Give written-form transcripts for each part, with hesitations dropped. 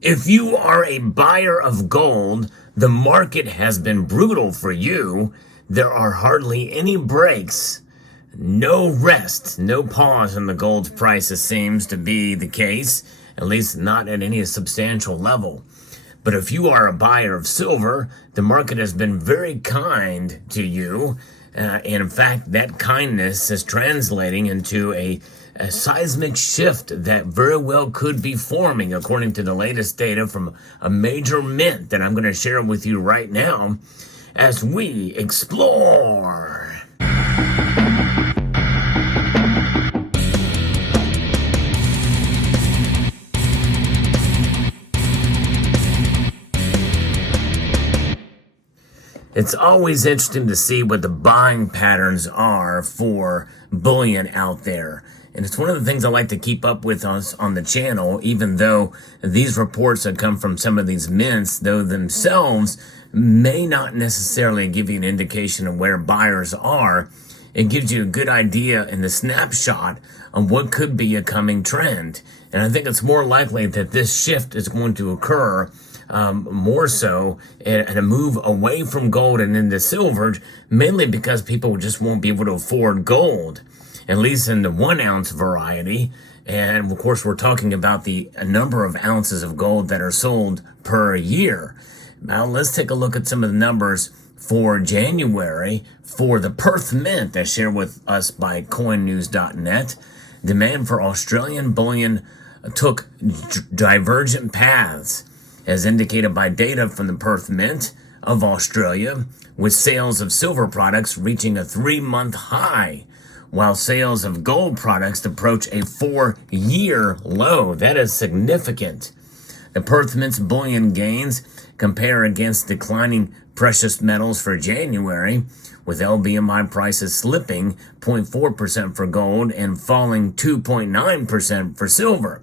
If you are a buyer of gold, the market has been brutal for you. There are hardly any breaks, no rest, no pause in the gold prices seems to be the case, at least not at any substantial level. But if you are a buyer of silver, the market has been very kind to you. And in fact, that kindness is translating into a seismic shift that very well could be forming, according to the latest data from a major mint that I'm going to share with you right now as we explore. It's always interesting to see what the buying patterns are for bullion out there. And it's one of the things I like to keep up with us on the channel, even though these reports that come from some of these mints, though themselves may not necessarily give you an indication of where buyers are. It gives you a good idea in the snapshot of what could be a coming trend. And I think it's more likely that this shift is going to occur more so at a move away from gold and into silver, mainly because people just won't be able to afford gold, at least in the 1 ounce variety. And of course, we're talking about the number of ounces of gold that are sold per year. Now, let's take a look at some of the numbers for January for the Perth Mint, as shared with us by coinnews.net. Demand for Australian bullion took divergent paths, as indicated by data from the Perth Mint of Australia, with sales of silver products reaching a 3-month high, while sales of gold products approach a 4-year low. That is significant. The Perth Mint's bullion gains compare against declining precious metals for January, with LBMI prices slipping 0.4% for gold and falling 2.9% for silver.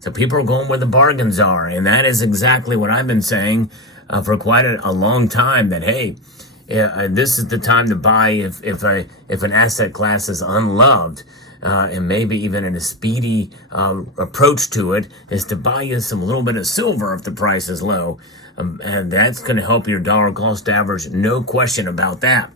So people are going where the bargains are, and that is exactly what I've been saying for quite a long time, that, hey, this is the time to buy if an asset class is unloved, and maybe even in a speedy approach to it, is to buy you some little bit of silver if the price is low. And that's going to help your dollar cost average, no question about that.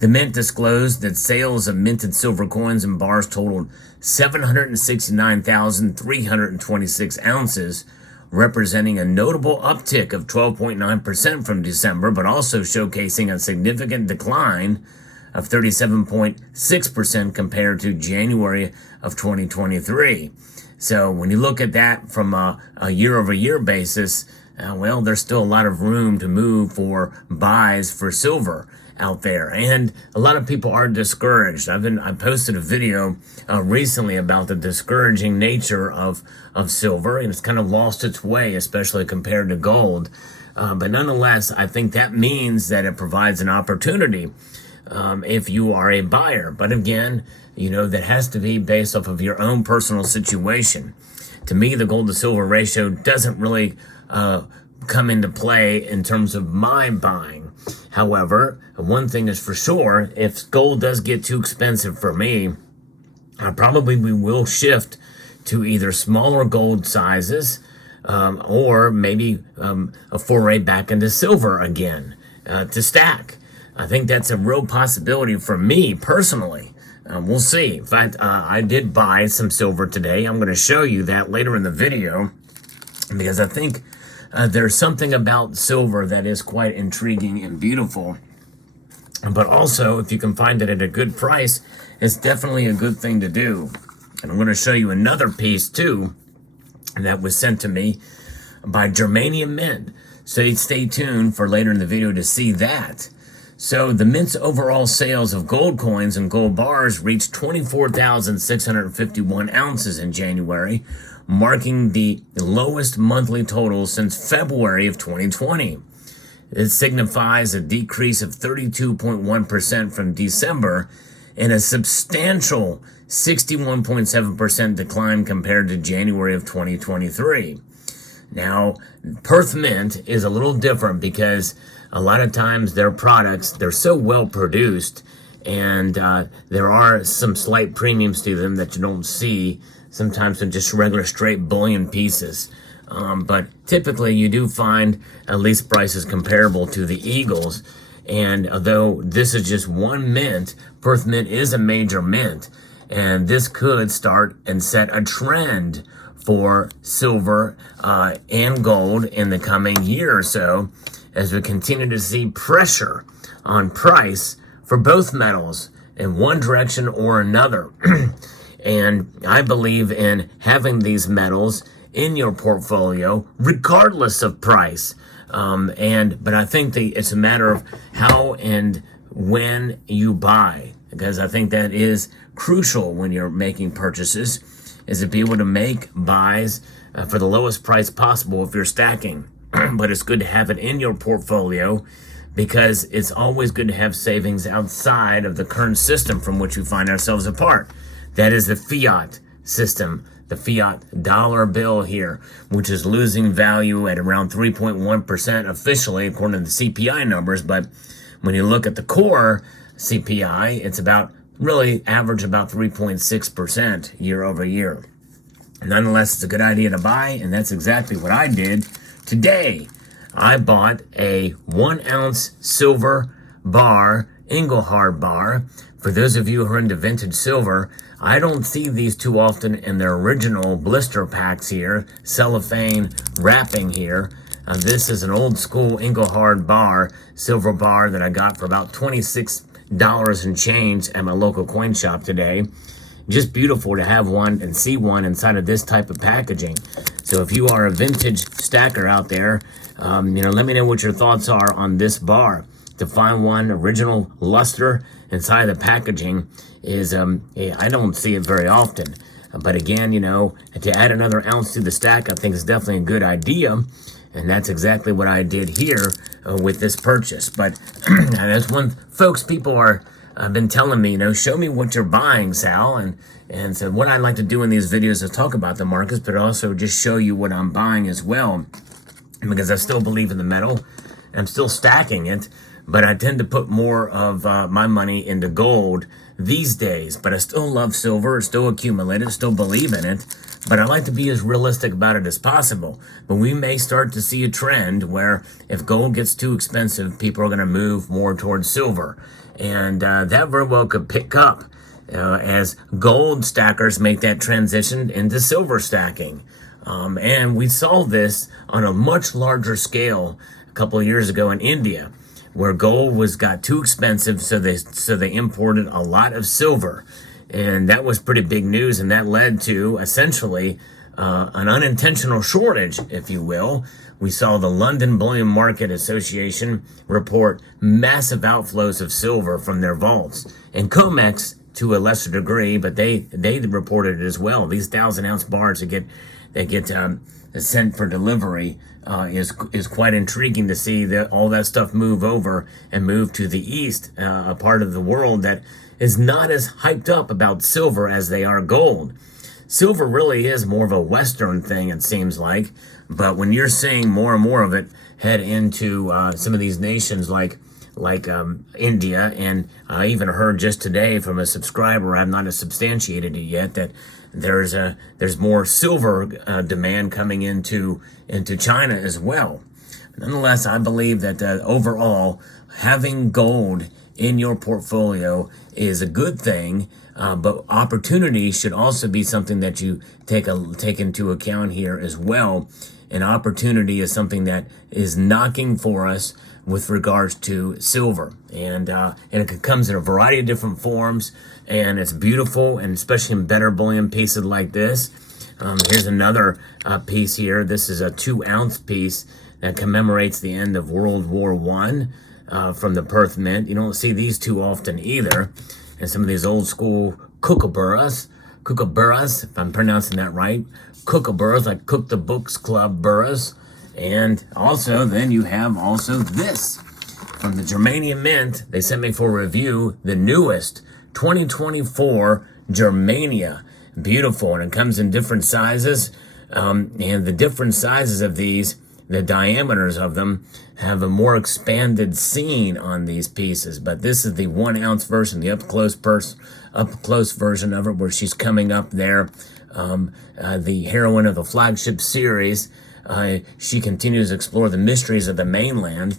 The Mint disclosed that sales of minted silver coins and bars totaled 769,326 ounces, representing a notable uptick of 12.9% from December, but also showcasing a significant decline of 37.6% compared to January of 2023. So when you look at that from a year-over-year basis, well, there's still a lot of room to move for buys for silver out there, and a lot of people are discouraged. I posted a video recently about the discouraging nature of silver, and it's kind of lost its way, especially compared to gold. But nonetheless, I think that means that it provides an opportunity if you are a buyer. But again, that has to be based off of your own personal situation. To me, the gold to silver ratio doesn't really come into play in terms of my buying. However, one thing is for sure, if gold does get too expensive for me, we will shift to either smaller gold sizes or maybe a foray back into silver again to stack. I think that's a real possibility for me personally. We'll see. In fact, I did buy some silver today. I'm going to show you that later in the video, because I think there's something about silver that is quite intriguing and beautiful. But also, if you can find it at a good price, it's definitely a good thing to do. And I'm going to show you another piece too that was sent to me by Germanium Mint. So stay tuned for later in the video to see that. So the Mint's overall sales of gold coins and gold bars reached 24,651 ounces in January, marking the lowest monthly total since February of 2020. It signifies a decrease of 32.1% from December and a substantial 61.7% decline compared to January of 2023. Now, Perth Mint is a little different because a lot of times their products, they're so well produced, and there are some slight premiums to them that you don't see sometimes in just regular straight bullion pieces. But typically you do find at least prices comparable to the Eagles. And although this is just one mint, Perth Mint is a major mint. And this could start and set a trend for silver and gold in the coming year or so, as we continue to see pressure on price for both metals in one direction or another. And I believe in having these metals in your portfolio regardless of price. But I think it's a matter of how and when you buy, because I think that is crucial when you're making purchases, is to be able to make buys for the lowest price possible if you're stacking. But it's good to have it in your portfolio, because it's always good to have savings outside of the current system from which we find ourselves apart. That is the fiat system, the fiat dollar bill here, which is losing value at around 3.1% officially, according to the CPI numbers. But when you look at the core CPI, it's about really average about 3.6% year over year. Nonetheless, it's a good idea to buy, and that's exactly what I did today. I bought a 1 ounce silver bar, Engelhard bar. For those of you who are into vintage silver, I don't see these too often in their original blister packs here, cellophane wrapping here. This is an old school Engelhard bar, silver bar that I got for about $26 and change at my local coin shop today. Just beautiful to have one and see one inside of this type of packaging. So if you are a vintage stacker out there, let me know what your thoughts are on this bar. To find one original luster inside the packaging is, I don't see it very often. But again, to add another ounce to the stack, I think is definitely a good idea. And that's exactly what I did here with this purchase. But that's one, folks, people have been telling me, show me what you're buying, Sal. And so what I like to do in these videos is talk about the markets, but also just show you what I'm buying as well. Because I still believe in the metal. I'm still stacking it. But I tend to put more of my money into gold these days. But I still love silver, still accumulate it, still believe in it. But I like to be as realistic about it as possible. But we may start to see a trend where if gold gets too expensive, people are going to move more towards silver. And that very well could pick up as gold stackers make that transition into silver stacking. And we saw this on a much larger scale a couple of years ago in India, where gold got too expensive, so they imported a lot of silver. And that was pretty big news, and that led to essentially an unintentional shortage, if you will. We saw the London Bullion Market Association report massive outflows of silver from their vaults, and COMEX to a lesser degree, but they reported it as well. These 1,000-ounce bars that get sent for delivery is quite intriguing to see that all that stuff move over and move to the east, a part of the world that is not as hyped up about silver as they are gold. Silver really is more of a Western thing, it seems like, but when you're seeing more and more of it head into some of these nations like India, and I even heard just today from a subscriber, I've not substantiated it yet, that there's more silver demand coming into China as well. Nonetheless, I believe that overall, having gold in your portfolio is a good thing, but opportunity should also be something that you take into account here as well. And opportunity is something that is knocking for us with regards to silver, and it comes in a variety of different forms, and it's beautiful, and especially in better bullion pieces like this. Here's another piece here. This is a 2-ounce piece that commemorates the end of World War I from the Perth Mint. You don't see these too often either. And some of these old school kookaburras, if I'm pronouncing that right, kookaburras, like Cook the Books Club burras. And also, then you have also this from the Germanium Mint. They sent me for review the newest 2024 Germania. Beautiful, and it comes in different sizes. And the different sizes of these, the diameters of them, have a more expanded scene on these pieces. But this is the 1-ounce version, the up close version of it, where she's coming up there, the heroine of the flagship series. she continues to explore the mysteries of the mainland.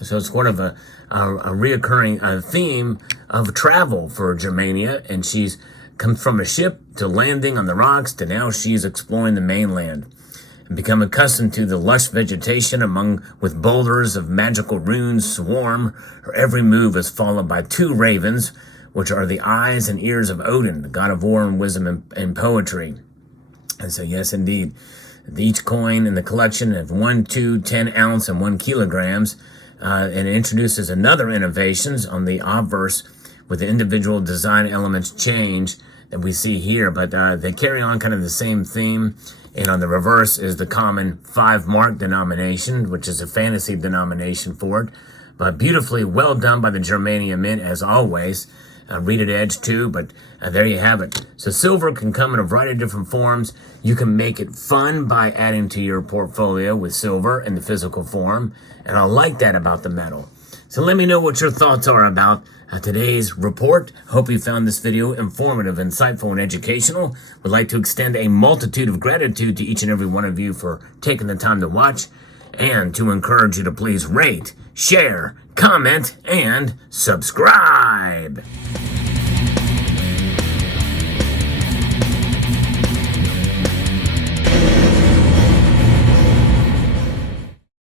So it's sort of a reoccurring theme of travel for Germania, and she's come from a ship to landing on the rocks to now she's exploring the mainland and become accustomed to the lush vegetation with boulders of magical runes swarm. Her every move is followed by 2 ravens, which are the eyes and ears of Odin, the god of war and wisdom and poetry. And so, yes, indeed, each coin in the collection of 1, 2, 10 ounce, and 1 kilograms, and it introduces another innovations on the obverse with the individual design elements change that we see here, but they carry on kind of the same theme. And on the reverse is the common 5 mark denomination, which is a fantasy denomination for it, but beautifully well done by the Germania Mint as always. Reeded edge too, but there you have it. So silver can come in a variety of different forms. You can make it fun by adding to your portfolio with silver in the physical form, and I like that about the metal. So let me know what your thoughts are about today's report. Hope you found this video informative, insightful, and educational. Would like to extend a multitude of gratitude to each and every one of you for taking the time to watch, and to encourage you to please rate, share, comment, and subscribe.